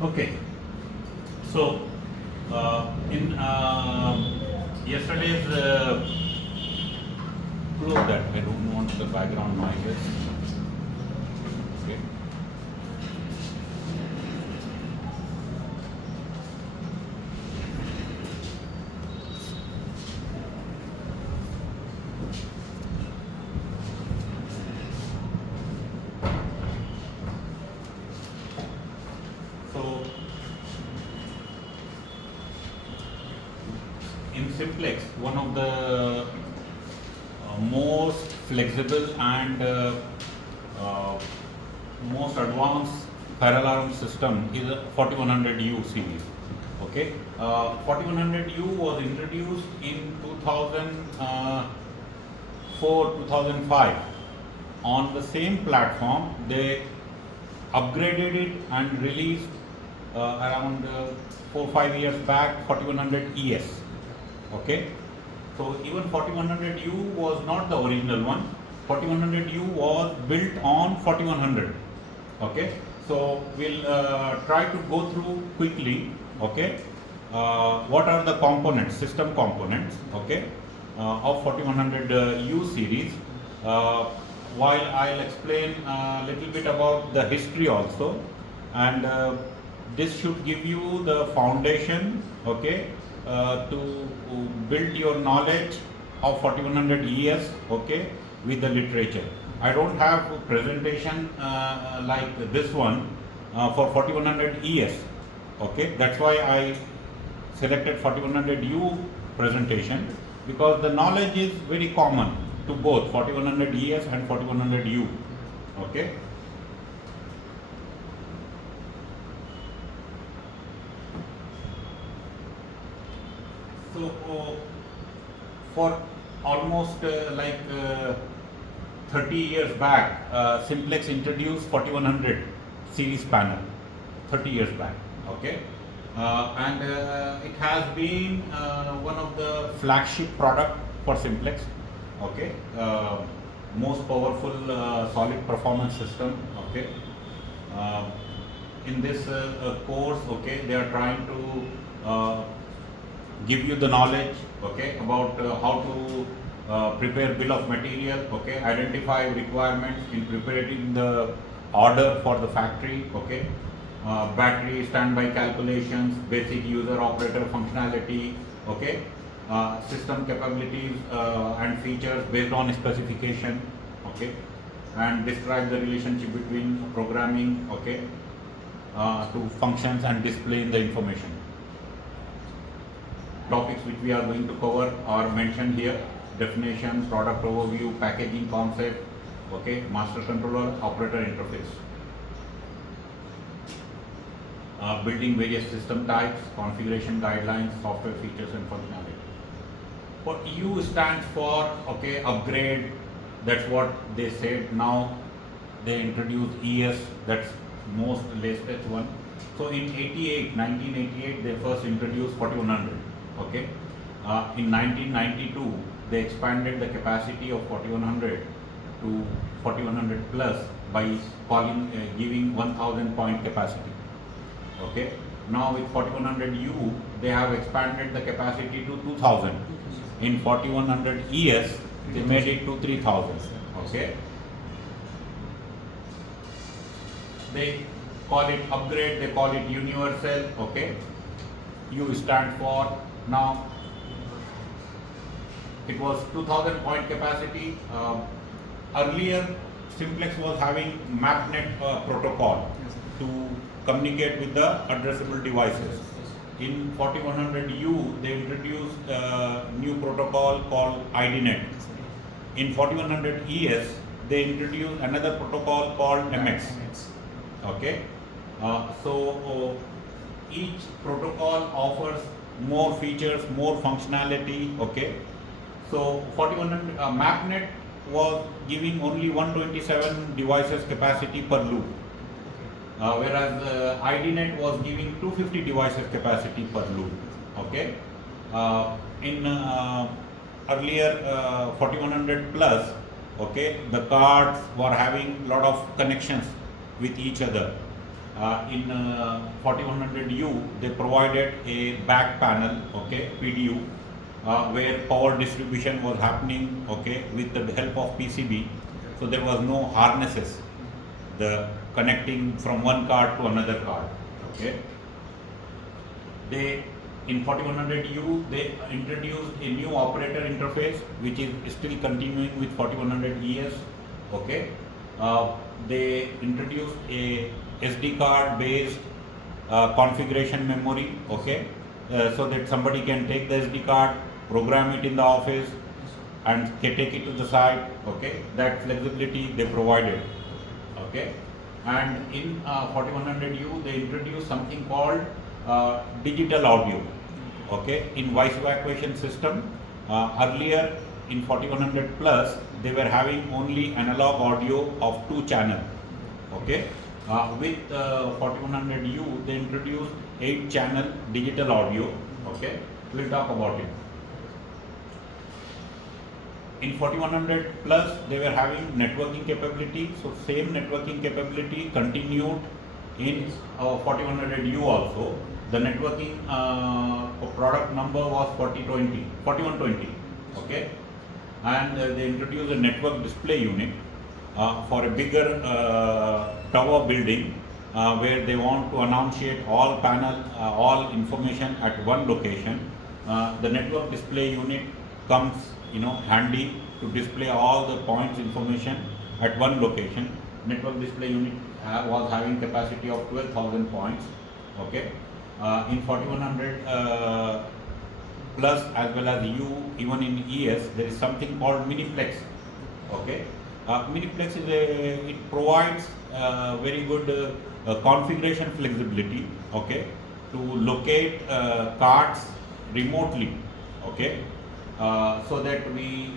Okay, so in yesterday's close that. I don't want the background noises. Okay. So in Simplex, one of the most flexible and uh, most advanced fire alarm system is a 4100U series. Okay, 4100U was introduced in 2004, 2005. On the same platform, they upgraded it and released around 4 5 years back 4100 ES. Okay, so even 4100U was not the original one. 4100U was built on 4100. Okay, so we'll try to go through quickly. Okay, what are the components, system components? Okay, of 4100U series. While I'll explain a little bit about the history also, and this should give you the foundation, okay, to build your knowledge of 4100 ES, okay, with the literature. I don't have a presentation like this one for 4100 ES, okay. That's why I selected 4100U presentation, because the knowledge is very common to both 4100 ES and 4100U, okay. So for almost 30 years back, Simplex introduced 4100 series panel. 30 years back, okay, and it has been one of the flagship product for Simplex, okay, most powerful solid performance system, okay. Uh, in this course, okay, they are trying to give you the knowledge, okay, about how to prepare bill of material, okay, identify requirements in preparing the order for the factory, okay, battery standby calculations, basic user operator functionality, okay, system capabilities and features based on specification, okay, and describe the relationship between programming, okay, to functions and displaying the information. Topics which we are going to cover are mentioned here: definition, product overview, packaging concept, okay, master controller, operator interface, building various system types, configuration guidelines, software features and functionality. What U stands for, okay, upgrade. That's what they said. Now they introduced ES. That's most latest one. So in 1988, they first introduced 4100. Okay. In 1992, they expanded the capacity of 4100 to 4100 plus by giving 1000 point capacity. Okay. Now with 4100U, they have expanded the capacity to 2000. In 4100 ES, they made it to 3000. Okay. They call it upgrade, they call it universal, okay. U stand for, now it was 2000 point capacity. Earlier Simplex was having MapNet protocol to communicate with the addressable devices. In 4100U, they introduced a new protocol called IDNet. In 4100 ES, they introduced another protocol called MX. Okay, so each protocol offers more features, more functionality. Okay, so 4100 MapNet was giving only 127 devices capacity per loop, whereas IDNet was giving 250 devices capacity per loop. Okay, in earlier 4100 plus, okay, the cards were having lot of connections with each other. In 4100U, they provided a back panel, okay, PDU, where power distribution was happening, okay, with the help of PCB. So there was no harnesses, the connecting from one card to another card, okay. They in 4100U they introduced a new operator interface which is still continuing with 4100ES, okay. They introduced a SD card based configuration memory, okay, so that somebody can take the SD card, program it in the office and take it to the site, okay. That flexibility they provided, okay. And in 4100U they introduced something called digital audio, okay, in voice evacuation system. Earlier in 4100 plus they were having only analog audio of 2 channel, okay. With 4100U they introduced 8 channel digital audio, okay. We'll talk about it. In 4100 plus they were having networking capability, so same networking capability continued in 4100U also. The networking product number was 4120, okay, and they introduced a network display unit for a bigger tower building where they want to enunciate all panel, all information at one location. The network display unit comes, handy to display all the points information at one location. Network display unit was having capacity of 12,000 points, okay. In 4100 plus as well as U, even in ES, there is something called Miniplex, okay. Miniplex is it provides very good configuration flexibility, okay, to locate cards remotely, okay, so that we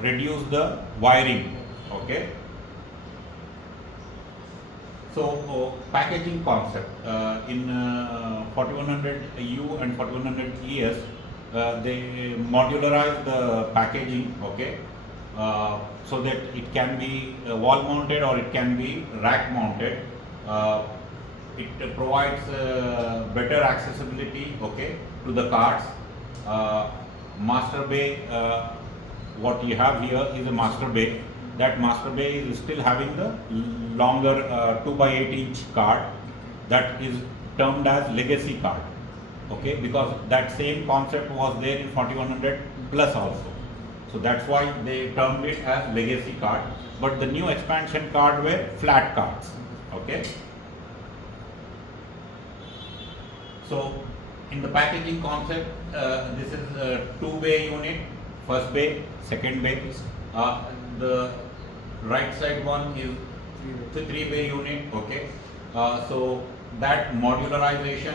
reduce the wiring, okay. So packaging concept in 4100U and 4100ES, they modularize the packaging, okay, so that it can be wall mounted or it can be rack mounted. It provides better accessibility, okay, to the cards. Master bay, what you have here is a master bay. That master bay is still having the longer 2x8-inch card that is termed as legacy card, okay, because that same concept was there in 4100 plus also. So that's why they termed it as legacy card, but the new expansion card were flat cards, okay. So in the packaging concept, this is a 2-bay unit, first bay, second bay. The right side one is the 3-bay unit, okay. So that modularization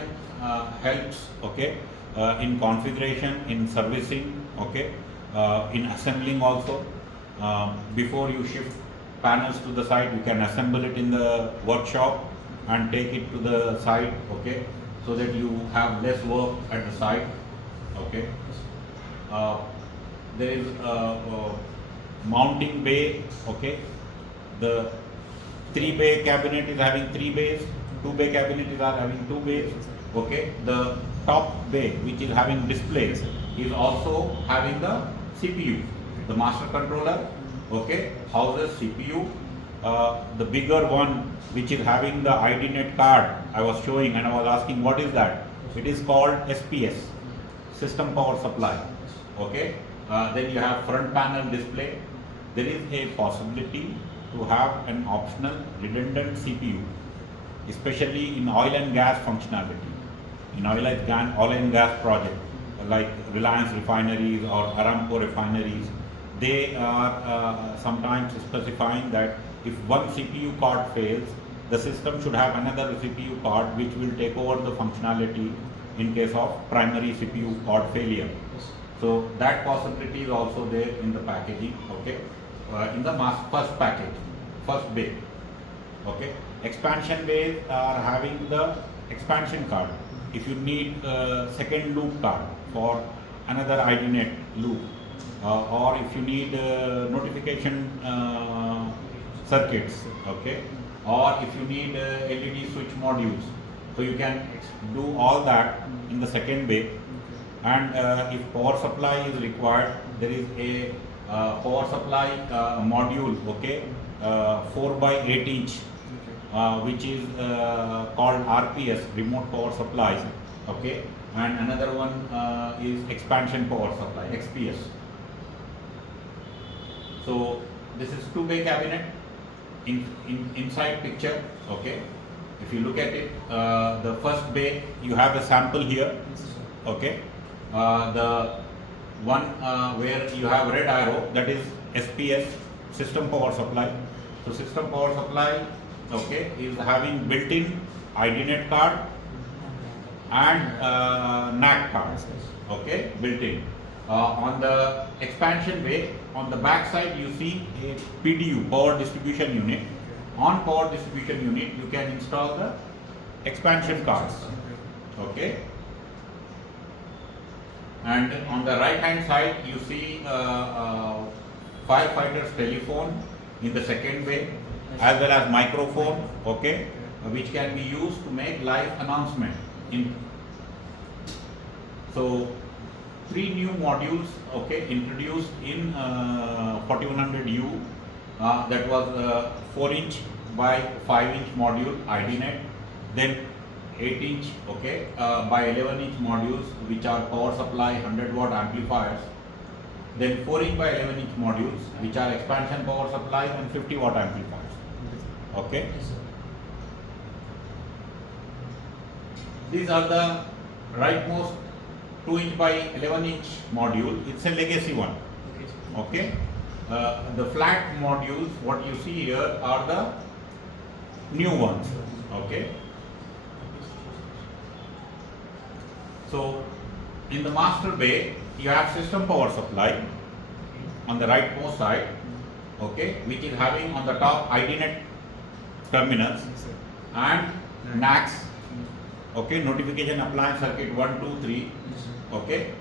helps, okay, in configuration, in servicing, okay, in assembling also. Before you shift panels to the site, you can assemble it in the workshop and take it to the site, okay, so that you have less work at the site, okay. There is mounting bay, okay. The 3-bay cabinet is having 3 bays, 2-bay cabinet are having 2 bays, okay. The top bay, which is having displays, is also having the CPU. The master controller, okay, houses CPU. The bigger one, which is having the IDNet card, I was showing and I was asking what is that? It is called SPS, System Power Supply, okay. Then you have front panel display. There is a possibility to have an optional redundant CPU, especially in oil and gas functionality. In oil and gas project, like Reliance refineries or Aramco refineries, they are sometimes specifying that if one CPU card fails, the system should have another CPU card which will take over the functionality in case of primary CPU card failure. So that possibility is also there in the packaging, okay, in the first package, first bay, okay. Expansion bays are having the expansion card. If you need second loop card for another IDNet loop, or if you need notification circuits, okay, or if you need LED switch modules. So you can do all that in the second bay. And if power supply is required, there is a power supply module, okay, 4 by 8 inch, which is called RPS, remote power supply, okay, and another one is expansion power supply, XPS. So this is 2 bay cabinet inside picture, okay. If you look at it, the first bay, you have a sample here, okay. The one where you have red arrow, that is SPS, system power supply. So system power supply, okay, is having built-in IDNet card and NAC cards, okay, built-in. On the expansion bay, on the back side you see a PDU, power distribution unit. On power distribution unit you can install the expansion cards, okay. And on the right hand side you see firefighter's telephone in the second bay, as well as microphone, okay, which can be used to make live announcement. So 3 new modules, okay, introduced in 4100U, that was 4 inch by 5 inch module IDNet, then 8 inch, okay, by 11 inch modules which are power supply 100 watt amplifiers, then 4 inch by 11 inch modules which are expansion power supply and 50 watt amplifiers, okay. These are the rightmost 2 inch by 11 inch module. It's a legacy one, okay. The flat modules what you see here are the new ones, okay. So in the master bay you have system power supply on the rightmost side, okay, which is having on the top IDNet terminals and NACs, okay, notification appliance circuit 1, 2, 3, okay.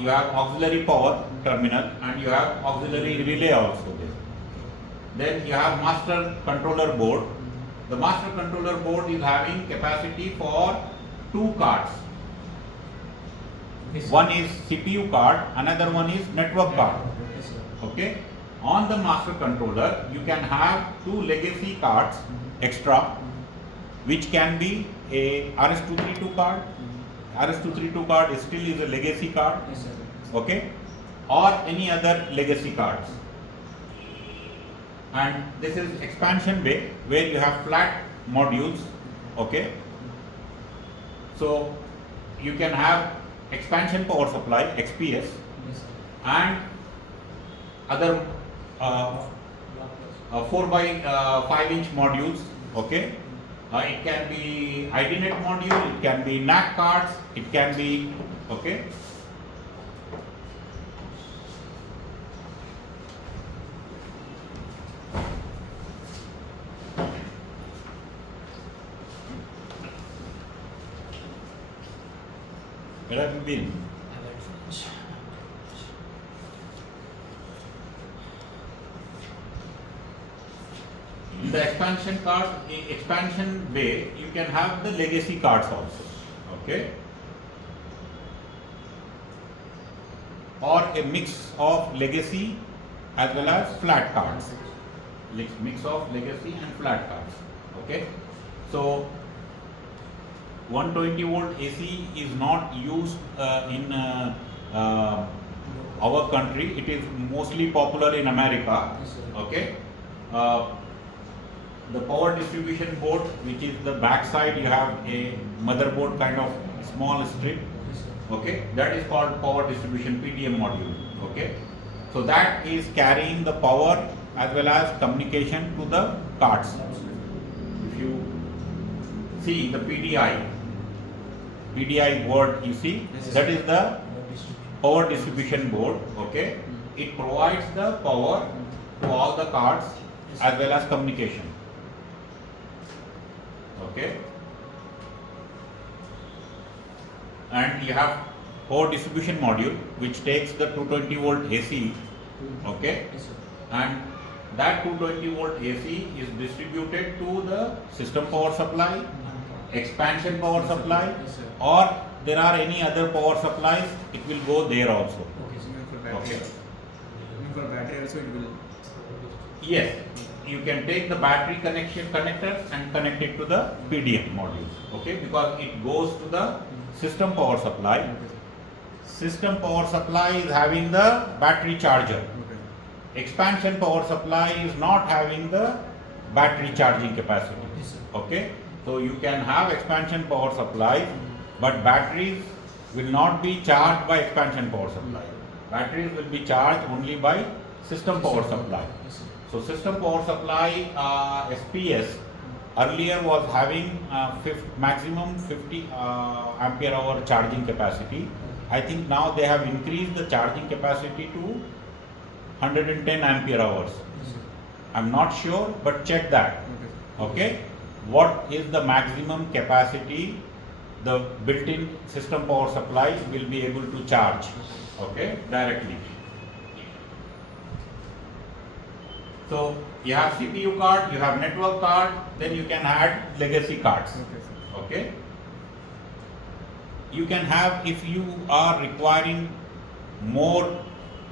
You have auxiliary power terminal and you have auxiliary relay also there. Then you have master controller board. The master controller board is having capacity for 2 cards. One is CPU card, another one is network card, okay. On the master controller you can have 2 legacy cards extra, which can be a RS-232 card. RS-232 card still is a legacy card, okay, or any other legacy cards. And this is expansion bay where you have flat modules, okay. So you can have expansion power supply XPS and other 4 by 5 inch modules, okay. It can be IDNet module, it can be NAC cards, it can be, okay. Where have you been? In the expansion bay, you can have the legacy cards also, okay, or a mix of legacy as well as flat cards, mix of legacy and flat cards, okay. So 120 volt AC is not used in our country. It is mostly popular in America, okay. The power distribution board, which is the back side, you have a motherboard kind of small strip, okay, that is called power distribution PDM module, okay. So that is carrying the power as well as communication to the cards. If you see the PDI board, you see, that is the power distribution board, okay. It provides the power to all the cards as well as communication, okay. And you have power distribution module which takes the 220 volt AC, okay, and that 220 volt AC is distributed to the system power supply expansion power supply, Yes, sir. or there are any other power supplies, it will go there also. Okay, so even for battery. Okay. Even for battery also it will. Yes, you can take the battery connection connectors and connect it to the PDM modules. Okay, because it goes to the system power supply. Okay. System power supply is having the battery charger. Okay. Expansion power supply is not having the battery charging capacity. Yes, sir. Okay, so you can have expansion power supply, but batteries will not be charged by expansion power supply. Batteries will be charged only by system power supply. Yes, sir. So system power supply SPS earlier was having maximum 50 ampere hour charging capacity. I think now they have increased the charging capacity to 110 ampere hours. Yes, sir. I'm not sure, but check that. Okay. Okay, what is the maximum capacity the built-in system power supply will be able to charge? Okay, directly. So you have CPU card, you have network card, then you can add legacy cards. Okay, sir. Okay. You can have, if you are requiring more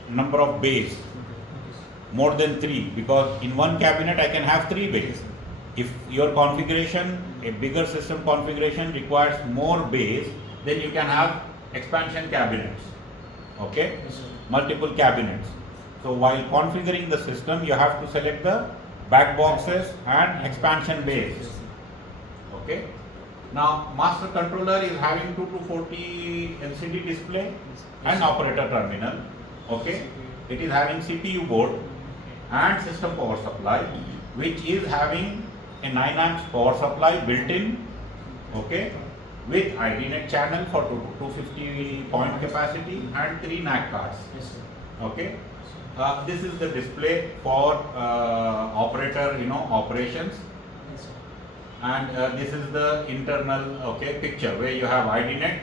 number of bays, Okay. more than 3, because in one cabinet I can have 3 bays. If your configuration, a bigger system configuration requires more bays, then you can have expansion cabinets. Okay, Yes, sir. multiple cabinets. So while configuring the system, you have to select the back boxes and expansion bays. Yes, sir. Okay. Now master controller is having 2240 LCD display and operator terminal. Okay. It is having CPU board and system power supply, which is having a 9 amps power supply built in. Okay. With IDNet channel for 250 point capacity and 3 NAC cards. Yes, sir. Okay. This is the display for operator, operations. Yes, sir. And this is the internal picture where you have IDNet,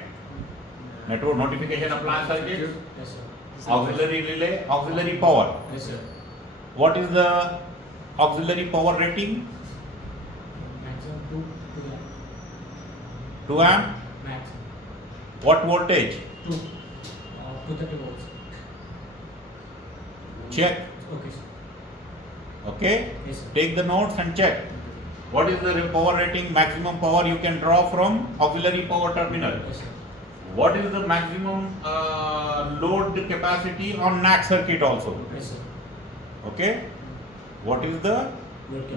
network notification appliance circuit, Yes, sir. auxiliary relay, auxiliary power. Yes, sir. What is the auxiliary power rating? Maximum 2 amp. max. What voltage? 230 volts. Check. Okay, sir. Okay. Yes, sir. Take the notes and check. What is the power rating, maximum power you can draw from auxiliary power terminal? Yes, sir. What is the maximum load capacity on NAC circuit also? Yes, sir. Okay. What is the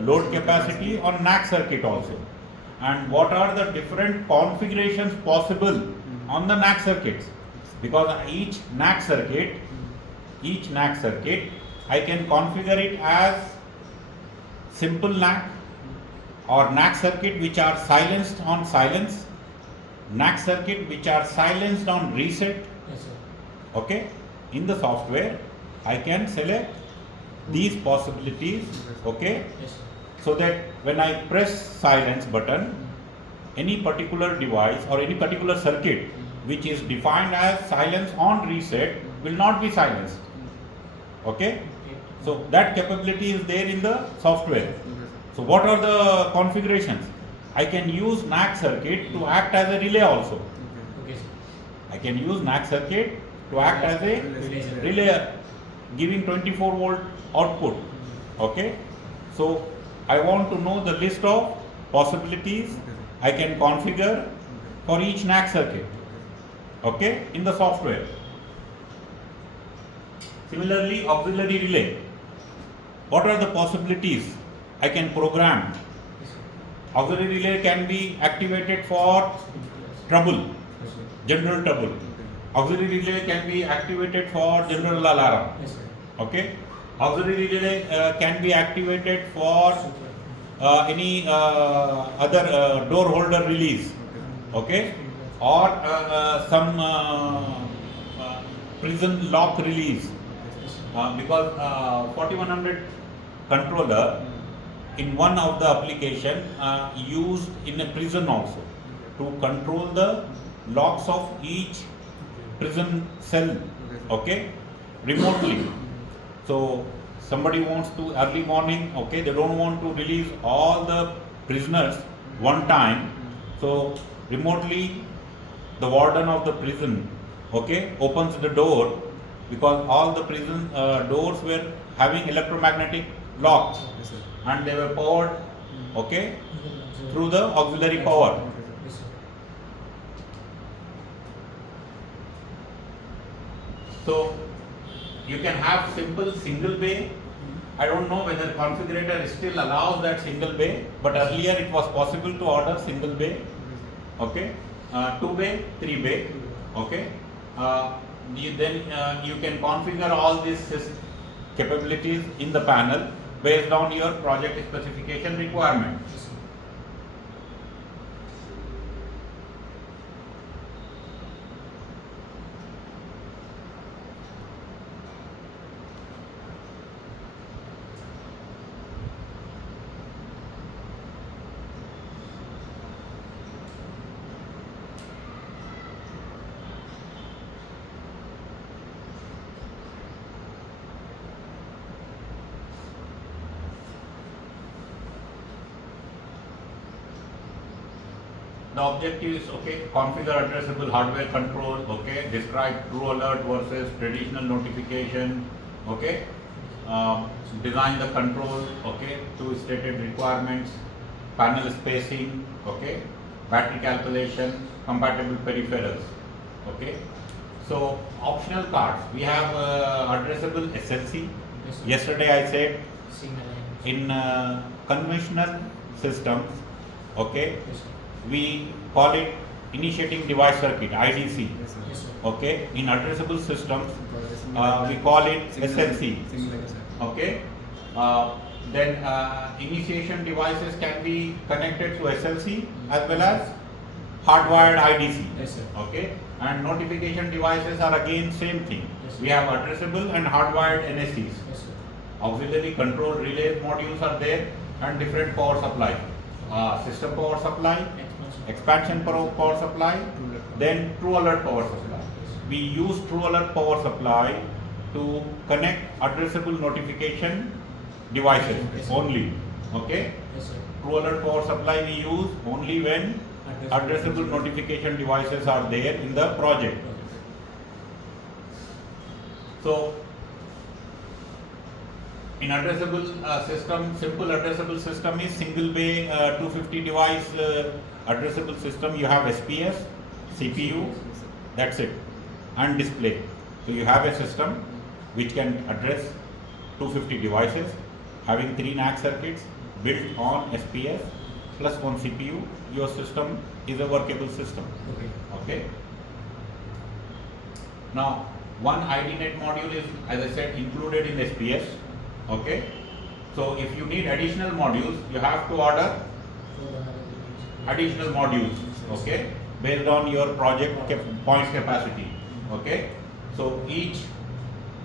load capacity on NAC circuit also? And what are the different configurations possible on the NAC circuits? Because each NAC circuit, I can configure it as simple NAC or NAC circuit which are silenced on silence, NAC circuit which are silenced on reset. Yes, sir. Okay, in the software I can select these possibilities. Okay, Yes, sir. so that when I press silence button, any particular device or any particular circuit which is defined as silence on reset will not be silenced. Okay, so that capability is there in the software. So what are the configurations? I can use NAC circuit to act as a relay also. Okay, sir. I can use NAC circuit to act as a relay, giving 24 volt output. Okay, so I want to know the list of possibilities I can configure for each NAC circuit. Okay, in the software. Similarly, auxiliary relay. What are the possibilities I can program? Yes, sir. Auxiliary relay can be activated for trouble, Yes, sir. general trouble. Auxiliary relay can be activated for general alarm. Yes, sir. Okay. Auxiliary relay can be activated for any other door holder release. Okay. Or some prison lock release. Because 4100 controller in one of the application used in a prison also to control the locks of each prison cell, okay, remotely. So somebody wants to early morning, okay, they don't want to release all the prisoners one time, So remotely, the warden of the prison, okay, opens the door because all the prison doors were having electromagnetic locks Yes, sir. and they were powered, okay, So, through the auxiliary power. yes, sir. So you can have simple single bay. I don't know whether configurator still allows that single bay, but earlier it was possible to order single bay, okay, 2 bay, 3 bay, okay. Then you can configure all these capabilities in the panel based on your project specification requirement. Yes, sir. The objective is, okay, configure addressable hardware control, okay, describe true alert versus traditional notification, okay, design the control, okay, to stated requirements, panel spacing, okay, battery calculation, compatible peripherals, okay. So optional cards, we have addressable SLC. Yes, sir. Yesterday I said Signal line. in conventional systems, okay, Yes, sir. we call it initiating device circuit, IDC. Yes, sir. Yes, sir. Okay, in addressable systems, Because we call it SLC. Simplex, sir. Okay, then initiation devices can be connected to SLC as well as hardwired IDC. Yes, sir. Okay, and notification devices are again same thing. Yes, sir. We have addressable and hardwired NSCs. Yes, sir. Auxiliary control relay modules are there and different power supply. System power supply, expansion power supply, then true alert power supply. We use true alert power supply to connect addressable notification devices Yes, sir. only. Okay, Yes, sir. true alert power supply we use only when addressable notification devices are there in the project. So in addressable system, simple addressable system is single bay 250 device addressable system. You have SPS, CPU, that's it, and display. So you have a system which can address 250 devices having 3 NAC circuits built on SPS plus 1 CPU. Your system is a workable system. Okay. Okay. Now, one IDNet module is, as I said, included in SPS. Okay. So, if you need additional modules, you have to order additional modules. Okay, based on your project points capacity. Okay. So, each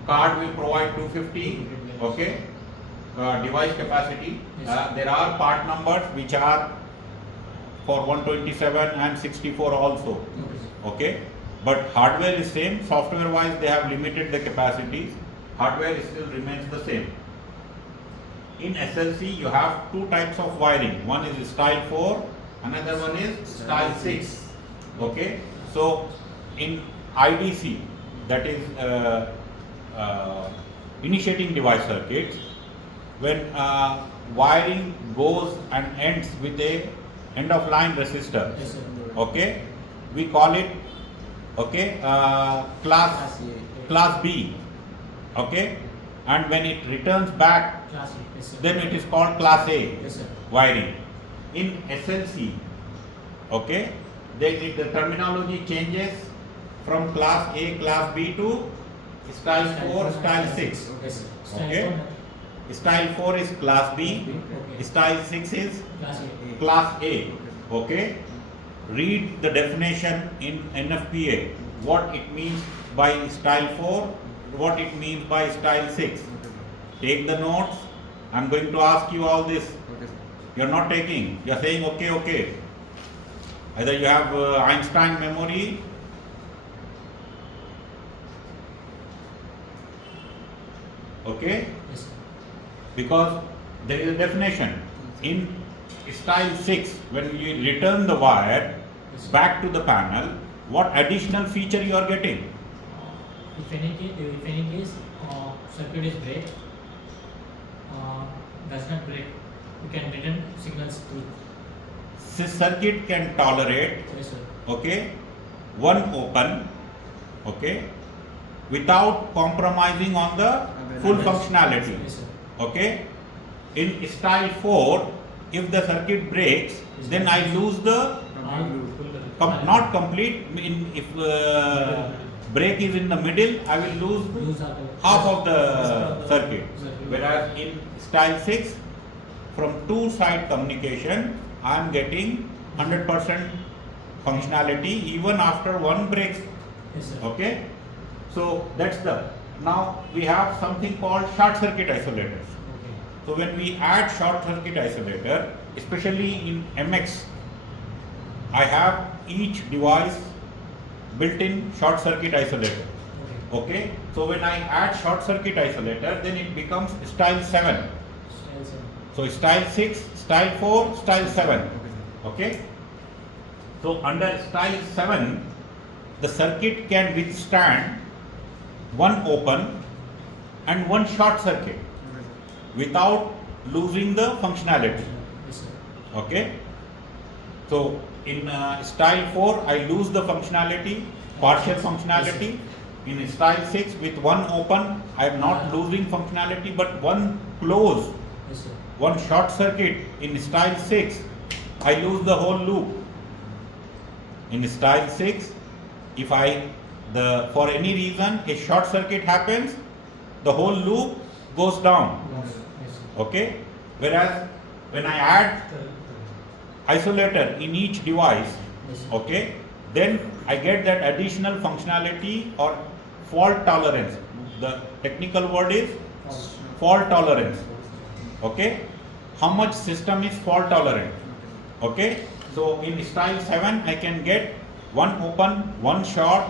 card will provide 250. Okay. Device capacity. There are part numbers which are for 127 and 64 also. Okay, but hardware is same. Software wise they have limited the capacities. Hardware still remains the same. In SLC you have 2 types of wiring. One is style 4, another one is style 6. Okay, so in IDC, that is initiating device circuits, when wiring goes and ends with a end of line resistor, Yes, sir. okay, we call it, okay, class B, okay, and when it returns back, Class A. Yes, sir. then it is called class A Yes, sir. wiring. In SLC, okay, then the terminology changes from class A, class B to style 4, style 6. Yes, sir. Okay. Style 4 is class B, Okay. style 6 is Class A. class A. Okay. Read the definition in NFPA, what it means by style 4, what it means by style 6. Take the notes. I am going to ask you all this. Okay, sir. You are not taking. You are saying okay, okay. Either you have Einstein memory, okay, Yes, sir. because there is a definition. In style 6, when you return the wire Yes, sir. back to the panel, what additional feature you are getting? If any case circuit is break, does not break, you can return signals through. This circuit can tolerate, Yes, sir. okay, one open, okay, without compromising on the full functionality, Yes, sir. okay. In style 4, if the circuit breaks, then I lose the not complete. If break is in the middle, I will lose half of the circuit. Whereas in style 6, from two-side communication, I am getting 100% functionality even after one breaks. Yes, sir. Okay, so that's the. Now we have something called short circuit isolators. Okay. So when we add short circuit isolator, especially in MX, I have each device built-in short circuit isolator. Okay. Okay, so when I add short circuit isolator, then it becomes style 7. Style, sir. So style 6, style 4, style 7. Okay, so under style 7, the circuit can withstand one open and one short circuit without losing the functionality. Yes, sir. Okay, so in style 4, I lose the functionality, partial functionality. In style 6, with one open, I am not losing functionality, but one close, Yes, sir. one short circuit. In style 6, I lose the whole loop. In style 6, if for any reason a short circuit happens, the whole loop goes down. Yes, sir. Okay, whereas when I add isolator in each device, Yes, sir. okay, then I get that additional functionality or fault tolerance. The technical word is fault tolerance. Okay, how much system is fault tolerant? Okay, so in style 7, I can get one open, one short,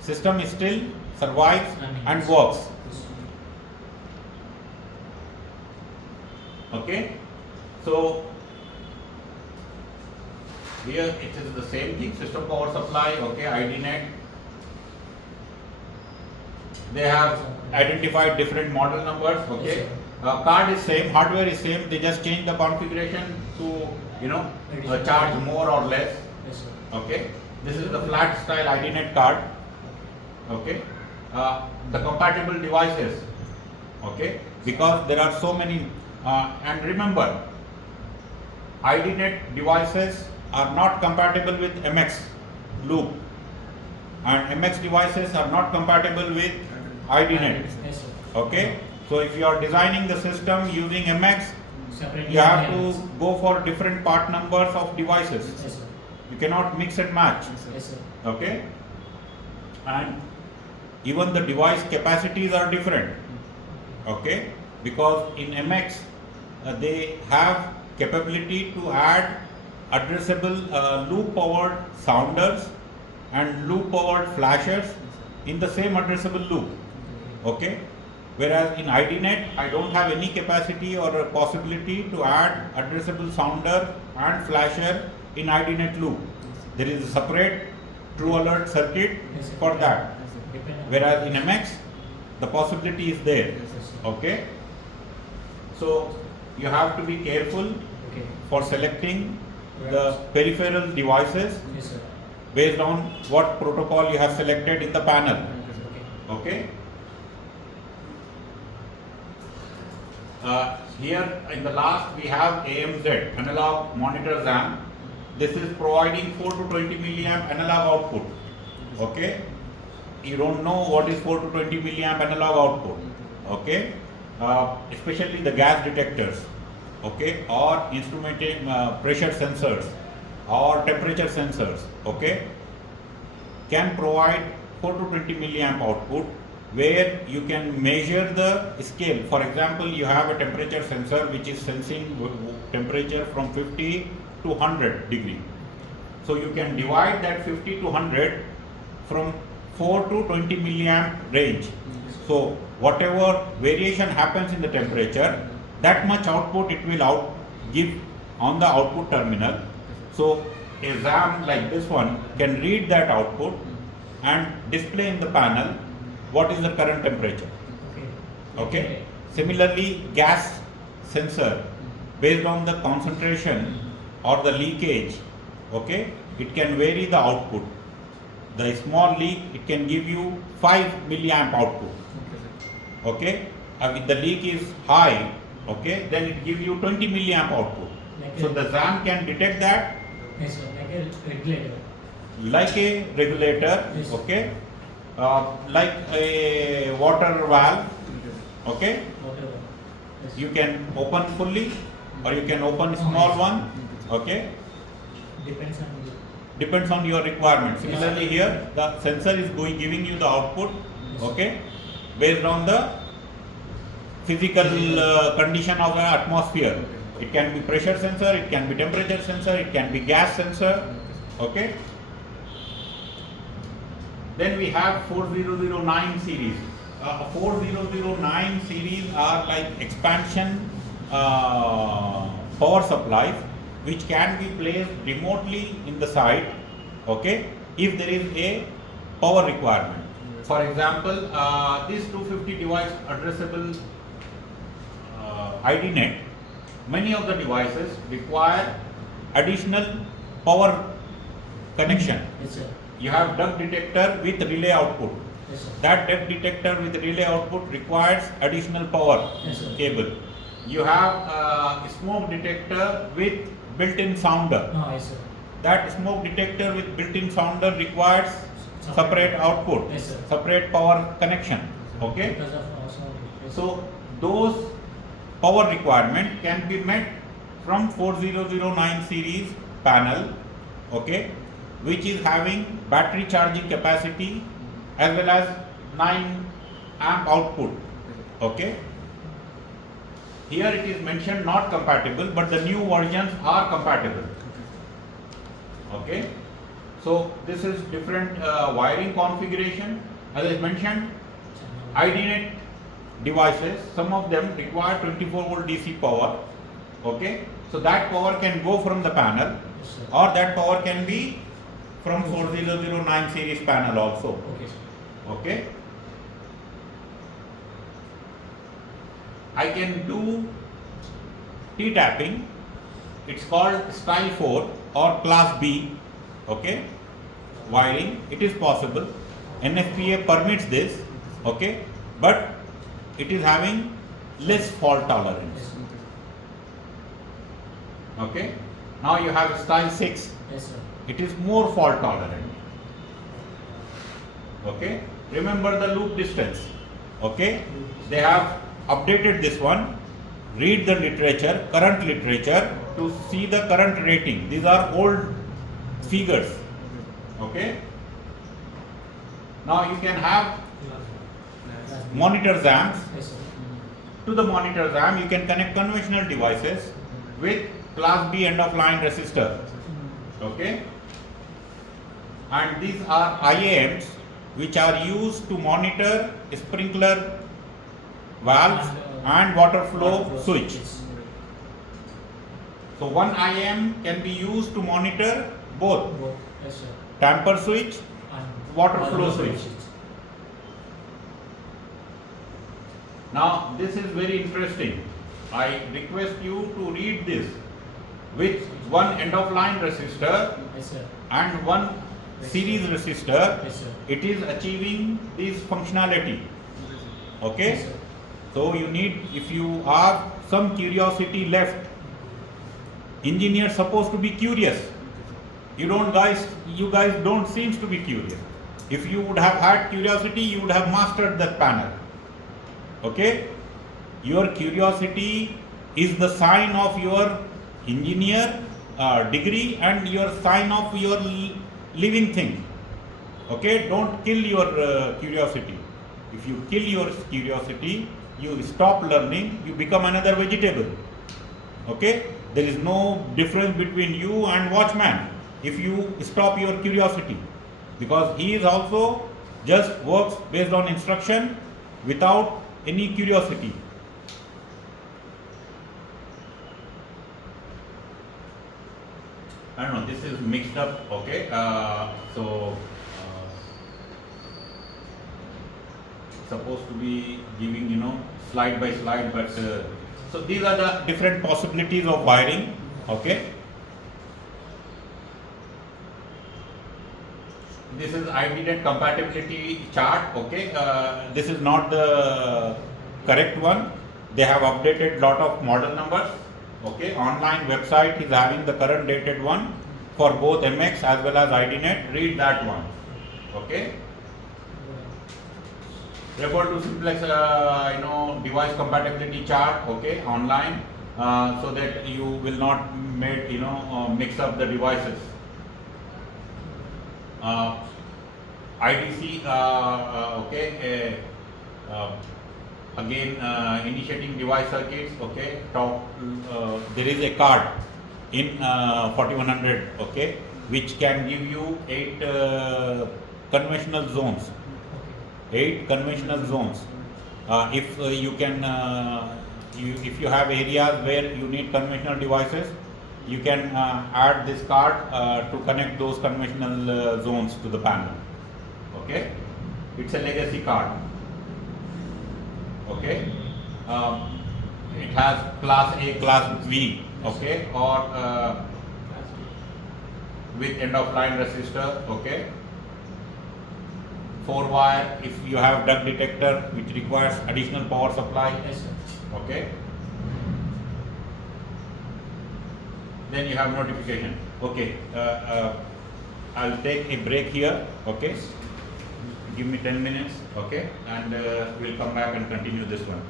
system is still survives and works. Yes, sir. Okay, so here it is the same thing, system power supply, okay, IDNet. They have identified different model numbers, okay. Yes, Card is same, hardware is same, they just change the configuration to, charge more or less, Yes, sir. okay. This is the flat style IDNet card, okay. The compatible devices, okay, because there are so many, and remember, IDNet devices are not compatible with MX loop, and MX devices are not compatible with IDNet. Yes, sir. Okay, so if you are designing the system using MX, Separately you have analyze. to go for different part numbers of devices. Yes, sir. You cannot mix and match. Yes, sir. Okay, and even the device capacities are different. Okay, because in MX they have capability to add addressable loop powered sounders and loop powered flashers in the same addressable loop. Okay, whereas in IDNet I don't have any capacity or a possibility to add addressable sounder and flasher in IDNet loop. There is a separate true alert circuit Yes, sir. for that. Depend on- Whereas in MX the possibility is there. Yes, sir. Okay, so you have to be careful Okay. for selecting the peripheral devices Yes, sir. based on what protocol you have selected in the panel. Okay. Okay. Here in the last we have AMZ, analog monitor ZAM. This is providing 4 to 20 milliamp analog output. Okay, you don't know what is 4 to 20 milliamp analog output. Okay, especially the gas detectors. Okay, or instrument pressure sensors or temperature sensors. Okay, can provide 4 to 20 milliamp output, where you can measure the scale. For example, you have a temperature sensor which is sensing temperature from 50 to 100 degree. So you can divide that 50 to 100 from 4 to 20 milliamp range. So whatever variation happens in the temperature, that much output it will give on the output terminal. So a ZAM like this one can read that output and display in the panel what is the current temperature. Okay. Similarly, gas sensor, based on the concentration or the leakage, okay, it can vary the output. The small leak, it can give you 5 milliamp output. Okay. If the leak is high, okay, then it gives you 20 milliamp output. So the ZAM can detect that. Yes, sir. Like a regulator. Like a regulator, Yes. okay, like a water valve, okay. Whatever. Yes. You can open fully or you can open small one, okay. Depends on you. Depends on your requirement. Yes. Similarly here, the sensor is giving you the output, Yes. okay, based on the physical condition of the atmosphere. It can be pressure sensor, it can be temperature sensor, it can be gas sensor, okay. Then we have 4009 series. 4009 series are like expansion power supplies which can be placed remotely in the site, okay, if there is a power requirement. For example, this 250 device addressable ID net, many of the devices require additional power connection. Yes, sir. You have duct detector with relay output. Yes, sir. That duct detector with relay output requires additional power Yes, sir. cable. You have smoke detector with built-in sounder. No, yes, sir. That smoke detector with built-in sounder requires separate output, Yes, sir. separate power connection. Okay. Because of also. Yes, So those power requirement can be met from 4009 series panel, okay, which is having battery charging capacity as well as 9 amp output, okay. Here it is mentioned not compatible, but the new versions are compatible, okay. So this is different wiring configuration. As I mentioned, IDNet devices, some of them require 24 volt DC power, okay. So that power can go from the panel Yes, sir. or that power can be from 4009 series panel also, Okay, sir. okay. I can do T-tapping, it's called style 4 or class B, okay, wiring, it is possible. NFPA permits this, okay, but it is having less fault tolerance, Yes, sir. okay. Now you have style 6, Yes, sir. it is more fault tolerant, okay. Remember the loop distance, okay. They have updated this one. Read the literature, current literature, to see the current rating. These are old figures, okay. Now you can have monitor ZAMs. Yes, sir. To the monitor ZAM you can connect conventional devices with class B end of line resistor, okay. And these are IAMs which are used to monitor sprinkler valves and water flow switch. Yes. So one IAM can be used to monitor both Both. Yes, sir. tamper switch, And water flow switch. Now this is very interesting. I request you to read this. With one end of line resistor Yes, sir. and one series resistor, Yes, sir. it is achieving this functionality, okay. Yes, sir. So you need, if you have some curiosity left, engineer supposed to be curious. You guys don't seems to be curious. If you would have had curiosity, you would have mastered that panel, okay. Your curiosity is the sign of your engineer degree and your sign of your living thing, okay. Don't kill your curiosity. If you kill your curiosity, you stop learning, you become another vegetable, okay. There is no difference between you and watchman if you stop your curiosity, because he is also just works based on instruction without any curiosity. I don't know, this is mixed up, okay, supposed to be giving, you know, slide by slide, but so these are the different possibilities of wiring, okay. This is IDNet compatibility chart, okay. This is not the correct one. They have updated lot of model numbers, okay. Online website is having the current dated one for both MX as well as IDNet. Read that one, okay. Refer to Simplex, device compatibility chart, okay, online, so that you will not mix up the devices. IDC, okay, again initiating device circuits, okay. There is a card in 4100, okay, which can give you 8 conventional zones. 8 conventional zones. If if you have areas where you need conventional devices, you can add this card to connect those conventional zones to the panel. Okay, it's a legacy card. Okay, it has class A, class B. Okay, or with end of line resistor. Okay. 4-wire if you have duct detector which requires additional power supply. Yes, sir. Okay. Then you have notification. Okay. I'll take a break here. Okay. Give me 10 minutes. Okay. And we'll come back and continue this one.